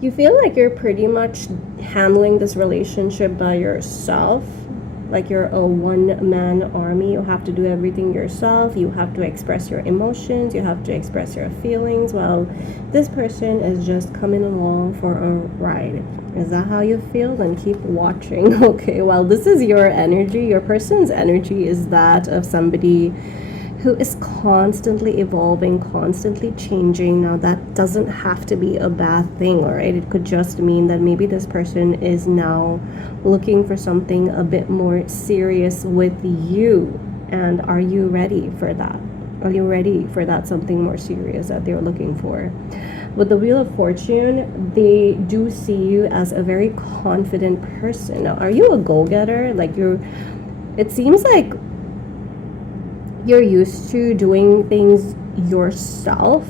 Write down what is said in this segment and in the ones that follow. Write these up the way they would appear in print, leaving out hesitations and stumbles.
You feel like you're pretty much handling this relationship by yourself. Like you're a one-man army. You have to do everything yourself. You have to express your emotions. You have to express your feelings. Well, this person is just coming along for a ride. Is that how you feel? Then keep watching. Okay, well, this is your energy. Your person's energy is that of somebody who is constantly evolving, constantly changing. Now, that doesn't have to be a bad thing, all right? It could just mean that maybe this person is now looking for something a bit more serious with you. And are you ready for that? Are you ready for that something more serious that they're looking for? With the Wheel of Fortune, they do see you as a very confident person. Now, are you a go-getter? Like it seems like you're used to doing things yourself,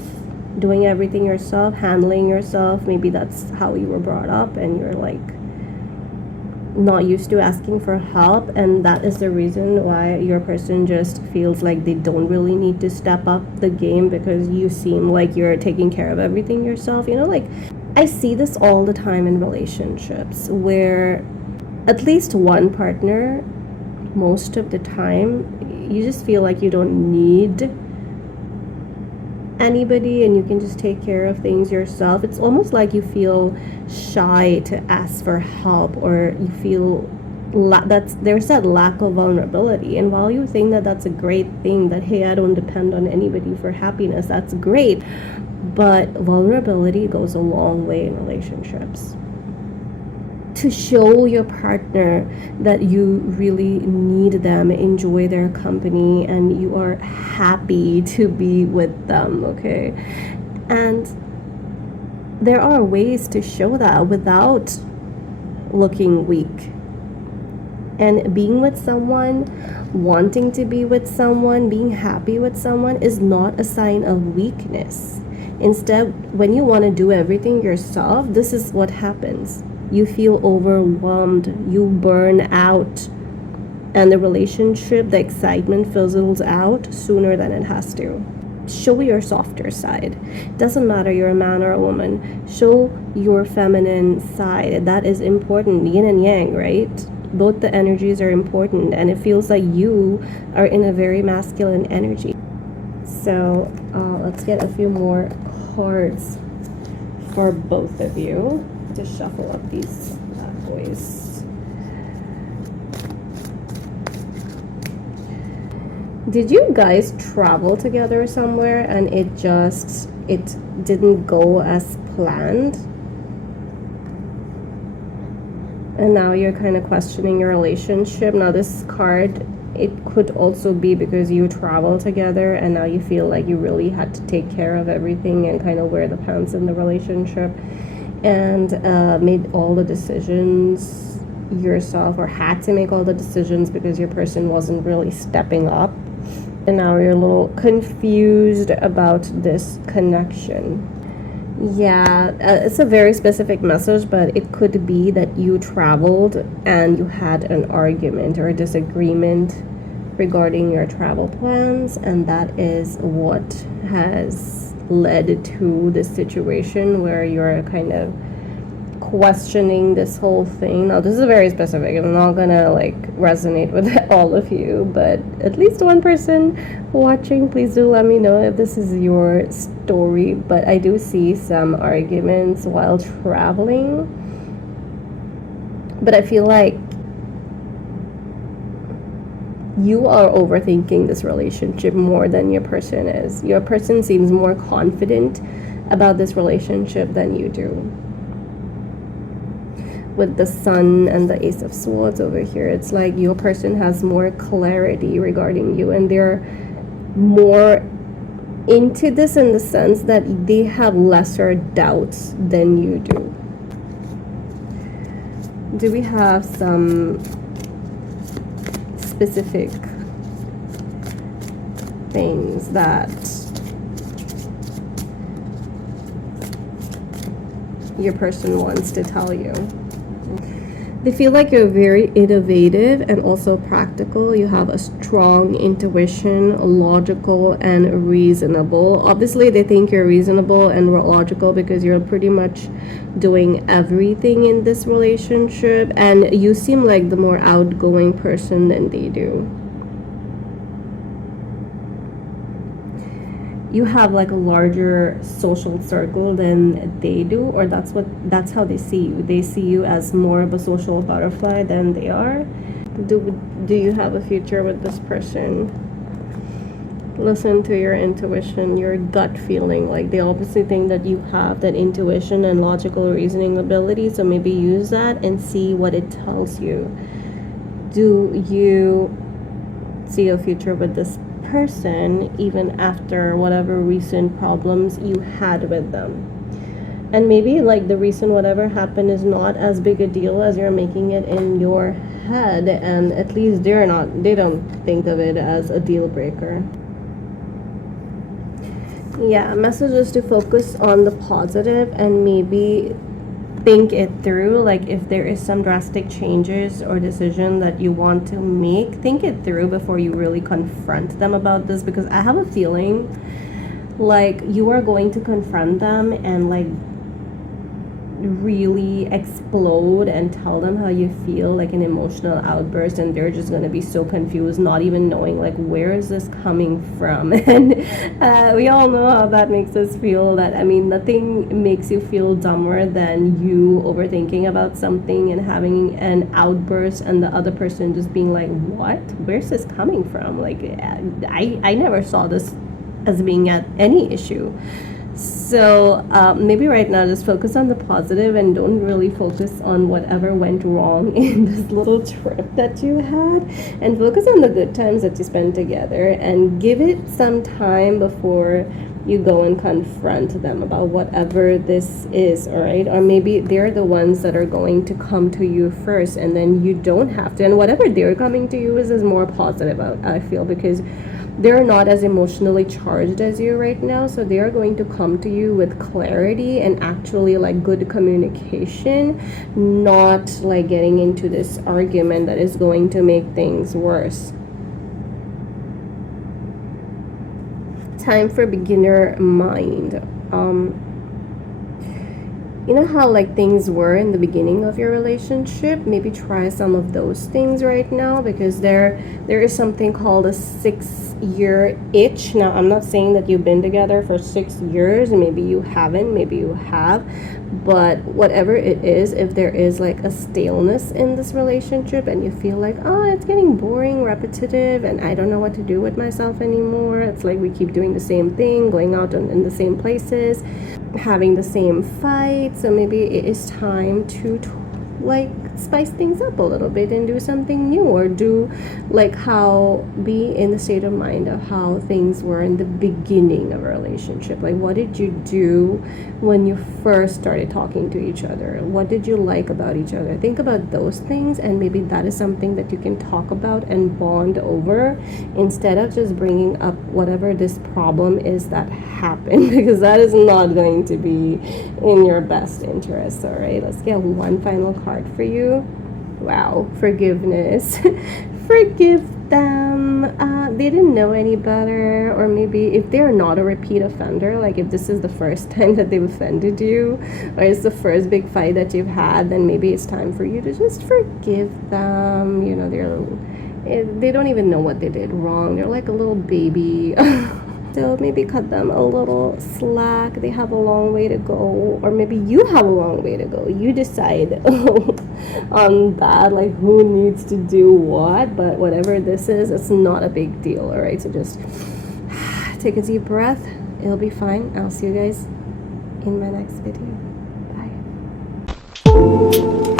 doing everything yourself, handling yourself. Maybe that's how you were brought up and you're like not used to asking for help, and that is the reason why your person just feels like they don't really need to step up the game, because you seem like you're taking care of everything yourself. Like I see this all the time in relationships where at least one partner, most of the time, you just feel like you don't need anybody and you can just take care of things yourself. It's almost like you feel shy to ask for help, or you feel there's that lack of vulnerability. And while you think that that's a great thing, that hey, I don't depend on anybody for happiness, that's great, but vulnerability goes a long way in relationships. To show your partner that you really need them, enjoy their company, and you are happy to be with them, okay? And there are ways to show that without looking weak. And being with someone, wanting to be with someone, being happy with someone is not a sign of weakness. Instead, when you want to do everything yourself, this is what happens. You feel overwhelmed, you burn out, and the relationship, the excitement fizzles out sooner than it has to. Show your softer side. Doesn't matter you're a man or a woman. Show your feminine side. That is important. Yin and yang, right? Both the energies are important, and it feels like you are in a very masculine energy. So let's get a few more cards for both of you. To shuffle up these bad boys. Did you guys travel together somewhere and it didn't go as planned? And now you're kind of questioning your relationship. Now this card, it could also be because you travel together and now you feel like you really had to take care of everything and kind of wear the pants in the relationship, and made all the decisions yourself, or had to make all the decisions because your person wasn't really stepping up, and now you're a little confused about this connection. Yeah, it's a very specific message, but it could be that you traveled and you had an argument or a disagreement regarding your travel plans, and that is what has led to this situation where you're kind of questioning this whole thing. Now this is very specific, I'm not gonna like resonate with all of you, but at least one person watching, please do let me know if this is your story. But I do see some arguments while traveling, but I feel like you are overthinking this relationship more than your person is. Your person seems more confident about this relationship than you do. With the Sun and the Ace of Swords over here, it's like your person has more clarity regarding you, and they're more into this in the sense that they have lesser doubts than you do. Do we have some specific things that your person wants to tell you? They feel like you're very innovative and also practical. You have a strong intuition, logical and reasonable. Obviously, they think you're reasonable and logical because you're pretty much doing everything in this relationship, and you seem like the more outgoing person than they do. You have like a larger social circle than they do, or that's how they see you. They see you as more of a social butterfly than they are. Do you have a future with this person? Listen to your intuition, your gut feeling. Like, they obviously think that you have that intuition and logical reasoning ability, so maybe use that and see what it tells you. Do you see a future with this person even after whatever recent problems you had with them? And maybe like the recent whatever happened is not as big a deal as you're making it in your head, and at least they don't think of it as a deal breaker. Yeah, message is to focus on the positive and maybe think it through. Like, if there is some drastic changes or decision that you want to make, think it through before you really confront them about this, because I have a feeling like you are going to confront them and like really explode and tell them how you feel, like an emotional outburst, and they're just going to be so confused, not even knowing like where is this coming from. And we all know how that makes us feel. That, I mean, nothing makes you feel dumber than you overthinking about something and having an outburst and the other person just being like, what, where's this coming from? Like, I never saw this as being at any issue. So maybe right now just focus on the positive and don't really focus on whatever went wrong in this little trip that you had, and focus on the good times that you spent together, and give it some time before you go and confront them about whatever this is, all right? Or maybe they're the ones that are going to come to you first, and then you don't have to. And whatever they're coming to you is more positive, I feel, because they're not as emotionally charged as you right now, so they are going to come to you with clarity and actually like good communication, not like getting into this argument that is going to make things worse. Time for beginner mind. You know how like things were in the beginning of your relationship? Maybe try some of those things right now, because there is something called a 6-year itch. Now, I'm not saying that you've been together for 6 years, and maybe you haven't, maybe you have, but whatever it is, if there is like a staleness in this relationship and you feel like, oh, it's getting boring, repetitive, and I don't know what to do with myself anymore. It's like we keep doing the same thing, going out in the same places, having the same fight. So maybe it is time to like spice things up a little bit and do something new, or do like be in the state of mind of how things were in the beginning of a relationship. Like, what did you do when you first started talking to each other? What did you like about each other? Think about those things, and maybe that is something that you can talk about and bond over, instead of just bringing up whatever this problem is that happened, because that is not going to be in your best interest. All right, let's get one final card for you. Wow, forgiveness. Forgive them. They didn't know any better, or maybe if they're not a repeat offender, like if this is the first time that they've offended you, or it's the first big fight that you've had, then maybe it's time for you to just forgive them. You know, they don't even know what they did wrong. They're like a little baby. So maybe cut them a little slack. They have a long way to go, or maybe you have a long way to go. You decide on that, like who needs to do what. But whatever this is, it's not a big deal. All right, so just take a deep breath. It'll be fine. I'll see you guys in my next video. Bye.